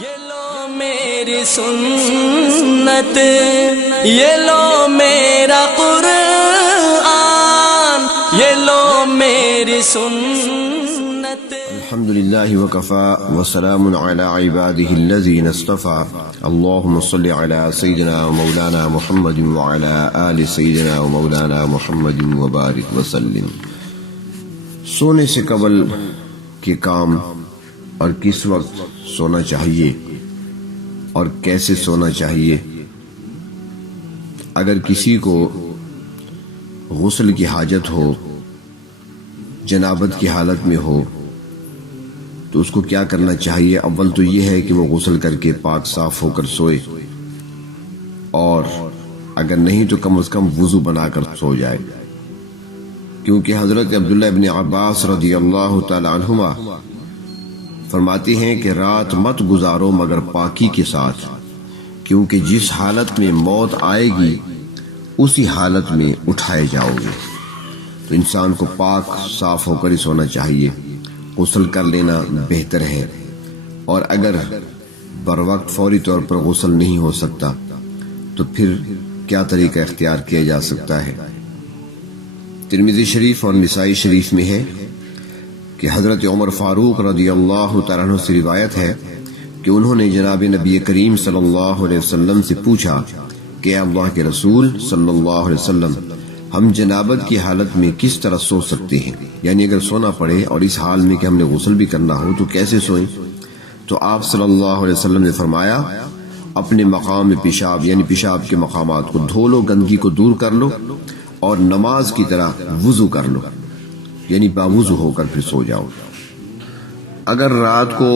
یہ لو میری سنت، یہ لو میرا قرآن، یہ لو میری سنت۔ الحمدللہ وکفا وسلام علی عباده الذین اصطفى، اللہم صل علی سیدنا و مولانا محمد وعلی آل سیدنا و مولانا محمد وبارک وسلم۔ سونے سے قبل کے کام اور کس وقت سونا چاہیے اور کیسے سونا چاہیے۔ اگر کسی کو غسل کی حاجت ہو، جنابت کی حالت میں ہو، تو اس کو کیا کرنا چاہیے؟ اول تو یہ ہے کہ وہ غسل کر کے پاک صاف ہو کر سوئے، اور اگر نہیں تو کم از کم وضو بنا کر سو جائے، کیونکہ حضرت عبداللہ ابن عباس رضی اللہ تعالی عنہما فرماتے ہیں کہ رات مت گزارو مگر پاکی کے ساتھ، کیونکہ جس حالت میں موت آئے گی اسی حالت میں اٹھائے جاؤ گے۔ تو انسان کو پاک صاف ہو کر ہی سونا چاہیے، غسل کر لینا بہتر ہے، اور اگر بر وقت فوری طور پر غسل نہیں ہو سکتا تو پھر کیا طریقہ اختیار کیا جا سکتا ہے؟ ترمذی شریف اور نسائی شریف میں ہے کہ حضرت عمر فاروق رضی اللہ تعالیٰ عنہ سے روایت ہے کہ انہوں نے جناب نبی کریم صلی اللہ علیہ وسلم سے پوچھا کہ اللہ کے رسول صلی اللہ علیہ وسلم، ہم جنابت کی حالت میں کس طرح سو سکتے ہیں؟ یعنی اگر سونا پڑے اور اس حال میں کہ ہم نے غسل بھی کرنا ہو تو کیسے سوئیں؟ تو آپ صلی اللہ علیہ وسلم نے فرمایا، اپنے مقام پیشاب یعنی پیشاب کے مقامات کو دھو لو، گندگی کو دور کر لو، اور نماز کی طرح وضو کر لو، یعنی باوضو ہو کر پھر سو جاؤ۔ اگر رات کو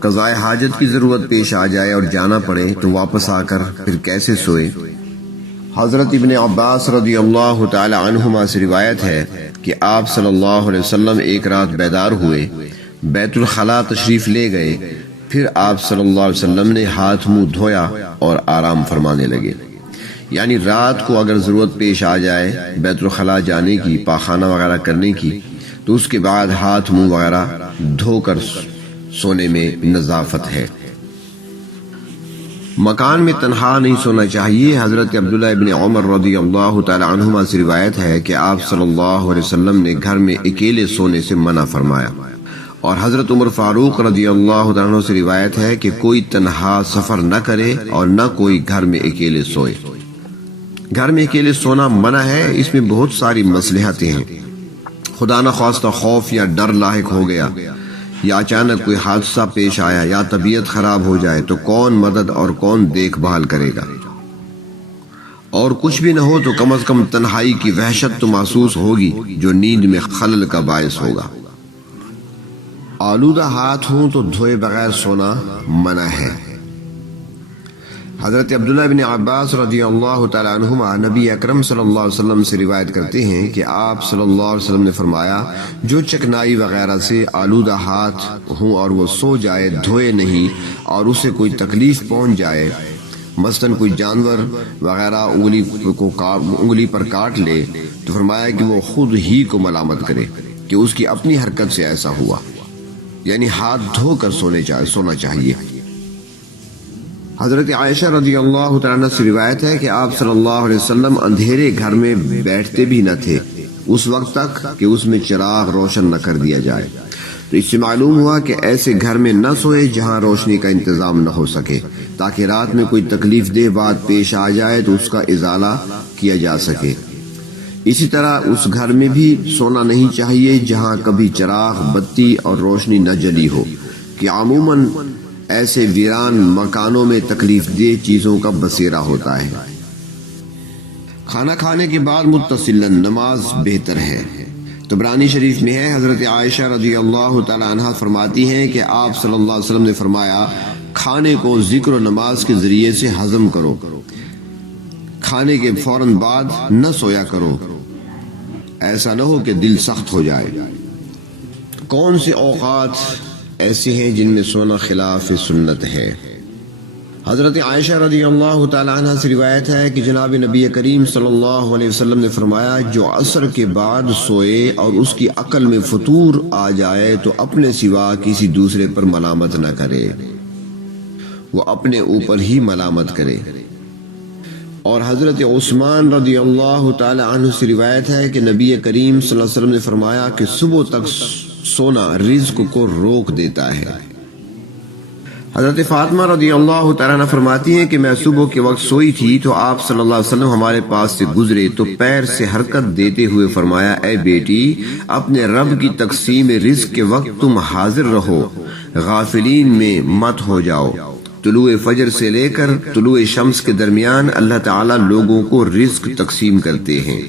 قضاء حاجت کی ضرورت پیش آ جائے اور جانا پڑے تو واپس آ کر پھر کیسے سوئے؟ حضرت ابن عباس رضی اللہ تعالی عنہما سے روایت ہے کہ آپ صلی اللہ علیہ وسلم ایک رات بیدار ہوئے، بیت الخلاء تشریف لے گئے، پھر آپ صلی اللہ علیہ وسلم نے ہاتھ منہ دھویا اور آرام فرمانے لگے۔ یعنی رات کو اگر ضرورت پیش آ جائے بیت الخلاء جانے کی، پاخانہ وغیرہ کرنے کی، تو اس کے بعد ہاتھ منہ وغیرہ دھو کر سونے میں نظافت ہے۔ مکان میں تنہا نہیں سونا چاہیے۔ حضرت عبداللہ ابن عمر رضی اللہ تعالی عنہما سے روایت ہے کہ آپ صلی اللہ علیہ وسلم نے گھر میں اکیلے سونے سے منع فرمایا، اور حضرت عمر فاروق رضی اللہ تعالی عنہ سے روایت ہے کہ کوئی تنہا سفر نہ کرے اور نہ کوئی گھر میں اکیلے سوئے۔ گھر میں اکیلے سونا منع ہے، اس میں بہت ساری مصلحتیں ہیں۔ خدا نخواستہ خوف یا ڈر لاحق ہو گیا، یا اچانک کوئی حادثہ پیش آیا، یا طبیعت خراب ہو جائے تو کون مدد اور کون دیکھ بھال کرے گا؟ اور کچھ بھی نہ ہو تو کم از کم تنہائی کی وحشت تو محسوس ہوگی جو نیند میں خلل کا باعث ہوگا۔ آلودہ ہاتھ ہوں تو دھوئے بغیر سونا منع ہے۔ حضرت عبداللہ بن عباس رضی اللہ تعالی عنہما نبی اکرم صلی اللہ علیہ وسلم سے روایت کرتے ہیں کہ آپ صلی اللہ علیہ وسلم نے فرمایا، جو چکنائی وغیرہ سے آلودہ ہاتھ ہوں اور وہ سو جائے دھوئے نہیں، اور اسے کوئی تکلیف پہنچ جائے، مثلاً کوئی جانور وغیرہ انگلی پر کاٹ لے، تو فرمایا کہ وہ خود ہی کو ملامت کرے کہ اس کی اپنی حرکت سے ایسا ہوا، یعنی ہاتھ دھو کر سونا چاہیے۔ حضرت عائشہ رضی اللہ تعالیٰ عنہ سے روایت ہے کہ آپ صلی اللہ علیہ وسلم اندھیرے گھر میں بیٹھتے بھی نہ تھے اس وقت تک کہ اس میں چراغ روشن نہ کر دیا جائے۔ تو اس سے معلوم ہوا کہ ایسے گھر میں نہ سوئے جہاں روشنی کا انتظام نہ ہو سکے، تاکہ رات میں کوئی تکلیف دہ بات پیش آ جائے تو اس کا ازالہ کیا جا سکے۔ اسی طرح اس گھر میں بھی سونا نہیں چاہیے جہاں کبھی چراغ، بتی اور روشنی نہ جلی ہو، کہ عموماً ایسے ویران مکانوں میں تکلیف دہ چیزوں کا بسیرا ہوتا ہے۔ کھانا کھانے کے بعد متصلاً نماز بہتر ہے۔ طبرانی شریف میں ہے، حضرت عائشہ رضی اللہ تعالی عنہا فرماتی ہیں کہ آپ صلی اللہ علیہ وسلم نے فرمایا، کھانے کو ذکر و نماز کے ذریعے سے ہضم کرو، کھانے کے فوراً بعد نہ سویا کرو، ایسا نہ ہو کہ دل سخت ہو جائے۔ کون سے اوقات ایسے ہیں جن میں سونا خلاف سنت ہے؟ حضرت عائشہ رضی اللہ تعالی عنہ سے روایت ہے کہ جناب نبی کریم صلی اللہ علیہ وسلم نے فرمایا، جو عصر کے بعد سوئے اور اس کی عقل میں فطور آ جائے تو اپنے سوا کسی دوسرے پر ملامت نہ کرے، وہ اپنے اوپر ہی ملامت کرے۔ اور حضرت عثمان رضی اللہ تعالی عنہ سے روایت ہے کہ نبی کریم صلی اللہ علیہ وسلم نے فرمایا کہ صبح تک سونا رزق کو روک دیتا ہے۔ حضرت فاطمہ رضی اللہ تعالیٰ عنہ فرماتی ہیں کہ میں صبح کے وقت سوئی تھی تو آپ صلی اللہ علیہ وسلم ہمارے پاس سے گزرے تو پیر سے حرکت دیتے ہوئے فرمایا، اے بیٹی، اپنے رب کی تقسیم رزق کے وقت تم حاضر رہو، غافلین میں مت ہو جاؤ۔ طلوع فجر سے لے کر طلوع شمس کے درمیان اللہ تعالیٰ لوگوں کو رزق تقسیم کرتے ہیں۔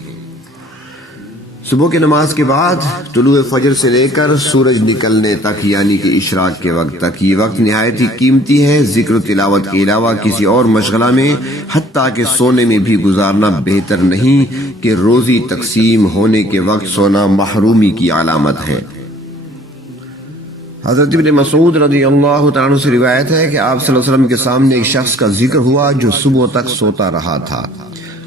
صبح کی نماز کے بعد طلوع فجر سے لے کر سورج نکلنے تک یعنی کہ اشراق کے وقت تک یہ وقت نہایت ہی قیمتی ہے۔ ذکر و تلاوت کے علاوہ کسی اور مشغلہ میں حتیٰ کہ سونے میں بھی گزارنا بہتر نہیں کہ روزی تقسیم ہونے کے وقت سونا محرومی کی علامت ہے۔ حضرت ابن مسعود رضی اللہ تعالیٰ عنہ سے روایت ہے کہ آپ صلی اللہ علیہ وسلم کے سامنے ایک شخص کا ذکر ہوا جو صبح تک سوتا رہا تھا،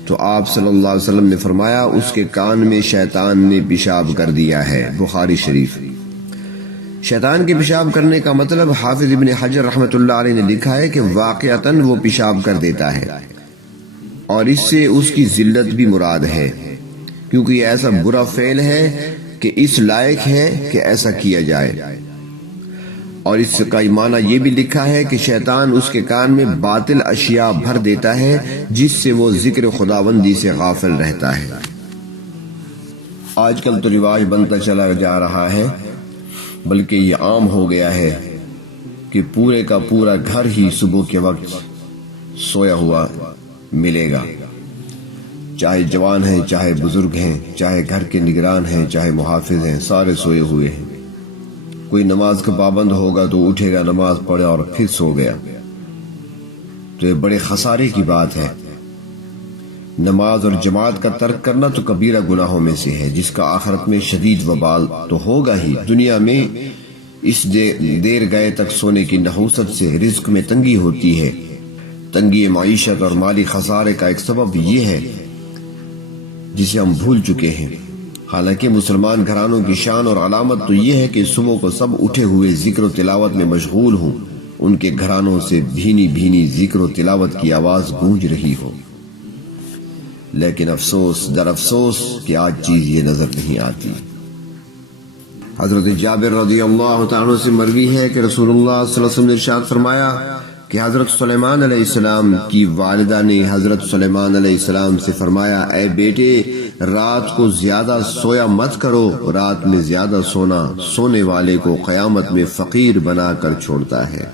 تو آپ صلی اللہ علیہ وسلم نے فرمایا، اس کے کان میں شیطان نے پیشاب کر دیا ہے۔ بخاری شریف۔ شیطان کے پیشاب کرنے کا مطلب حافظ ابن حجر رحمۃ اللہ علیہ نے لکھا ہے کہ واقعتاً وہ پیشاب کر دیتا ہے، اور اس سے اس کی ذلت بھی مراد ہے، کیونکہ یہ ایسا برا فعل ہے کہ اس لائق ہے کہ ایسا کیا جائے۔ اور اس کا معنی یہ بھی لکھا ہے کہ شیطان اس کے کان میں باطل اشیاء بھر دیتا ہے جس سے وہ ذکر خداوندی سے غافل رہتا ہے۔ آج کل تو رواج بنتا چلا جا رہا ہے، بلکہ یہ عام ہو گیا ہے کہ پورے کا پورا گھر ہی صبح کے وقت سویا ہوا ملے گا، چاہے جوان ہیں، چاہے بزرگ ہیں، چاہے گھر کے نگران ہیں، چاہے محافظ ہیں، سارے سوئے ہوئے ہیں۔ کوئی نماز کا پابند ہوگا تو اٹھے گا، نماز پڑھے اور پھر سو گیا، تو یہ بڑے خسارے کی بات ہے۔ نماز اور جماعت کا ترک کرنا تو کبیرہ گناہوں میں سے ہے، جس کا آخرت میں شدید وبال تو ہوگا ہی۔ دنیا میں اس دیر گئے تک سونے کی نحوست سے رزق میں تنگی ہوتی ہے۔ تنگی معیشت اور مالی خسارے کا ایک سبب یہ ہے جسے ہم بھول چکے ہیں۔ حالانکہ مسلمان گھرانوں کی شان اور علامت تو یہ ہے کہ صبح کو سب اٹھے ہوئے ذکر و تلاوت میں مشغول ہوں، ان کے گھرانوں سے بھینی بھینی ذکر و تلاوت کی آواز گونج رہی ہو۔ لیکن افسوس در افسوس کہ آج چیز یہ نظر نہیں آتی۔ حضرت جابر رضی اللہ تعالیٰ سے مروی ہے کہ رسول اللہ صلی اللہ علیہ وسلم نے ارشاد فرمایا کہ حضرت سلیمان علیہ السلام کی والدہ نے حضرت سلیمان علیہ السلام سے فرمایا، اے بیٹے، رات کو زیادہ سویا مت کرو، رات میں زیادہ سونا سونے والے کو قیامت میں فقیر بنا کر چھوڑتا ہے،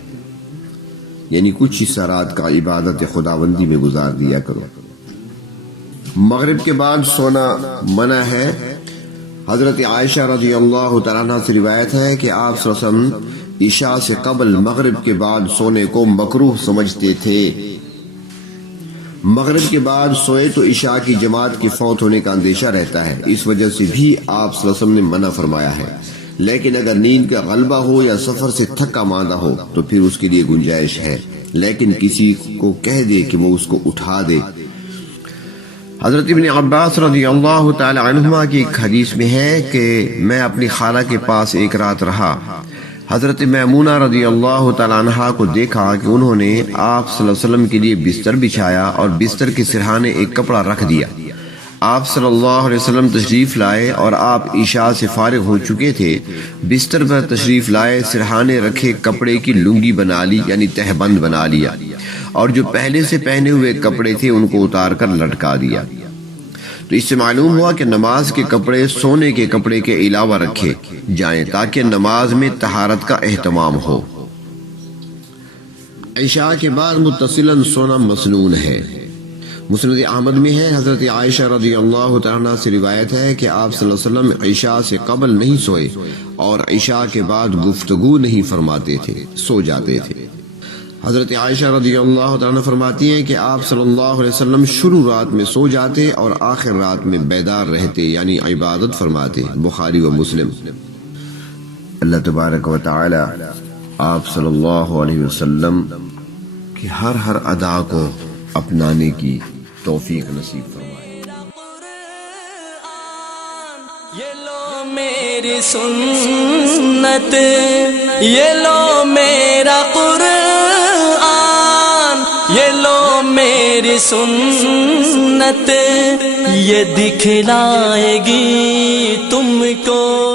یعنی کچھ حصہ رات کا عبادت خداوندی میں گزار دیا کرو۔ مغرب کے بعد سونا منع ہے۔ حضرت عائشہ رضی اللہ تعالیٰ عنہ سے روایت ہے کہ آپ صلی اللہ علیہ وسلم عشاء سے قبل مغرب کے بعد سونے کو مکروہ سمجھتے تھے۔ مغرب کے بعد سوئے تو عشاء کی جماعت کے فوت ہونے کا اندیشہ رہتا ہے، اس وجہ سے بھی آپ صلی اللہ علیہ وسلم نے منع فرمایا ہے۔ لیکن اگر نیند کا غلبہ ہو یا سفر سے تھکا ماندہ ہو تو پھر اس کے لیے گنجائش ہے، لیکن کسی کو کہہ دے کہ وہ اس کو اٹھا دے۔ حضرت ابن عباس رضی اللہ تعالی عنہما کی ایک حدیث میں ہے کہ میں اپنی خالہ کے پاس ایک رات رہا۔ حضرت میمونہ رضی اللہ تعالی عنہا کو دیکھا کہ انہوں نے آپ صلی اللہ علیہ وسلم کے لیے بستر بچھایا اور بستر کے سرہانے ایک کپڑا رکھ دیا۔ آپ صلی اللہ علیہ وسلم تشریف لائے اور آپ عشاء سے فارغ ہو چکے تھے، بستر پر تشریف لائے، سرہانے رکھے کپڑے کی لنگی بنا لی یعنی تہبند بنا لیا، اور جو پہلے سے پہنے ہوئے کپڑے تھے ان کو اتار کر لٹکا دیا۔ تو اس سے معلوم ہوا کہ نماز کے کپڑے سونے کے کپڑے کے علاوہ رکھے جائیں تاکہ نماز میں طہارت کا اہتمام ہو۔ عشاء کے بعد متصلاً سونا مسنون ہے۔ مسند احمد میں ہے، حضرت عائشہ رضی اللہ تعالیٰ سے روایت ہے کہ آپ صلی اللہ علیہ وسلم عشاء سے قبل نہیں سوئے اور عشاء کے بعد گفتگو نہیں فرماتے تھے، سو جاتے تھے۔ حضرت عائشہ رضی اللہ تعالیٰ فرماتی ہیں کہ آپ صلی اللہ علیہ وسلم شروع رات میں سو جاتے اور آخر رات میں بیدار رہتے یعنی عبادت فرماتے۔ بخاری و مسلم۔ اللہ تبارک و تعالی آپ صلی اللہ علیہ وسلم کہ ہر ادا کو اپنانے کی توفیق نصیب فرمائے۔ یہ لو میری سنت، یہ لو میرا قرآن، یہ لو میری سنت، یہ دکھلائے گی تم کو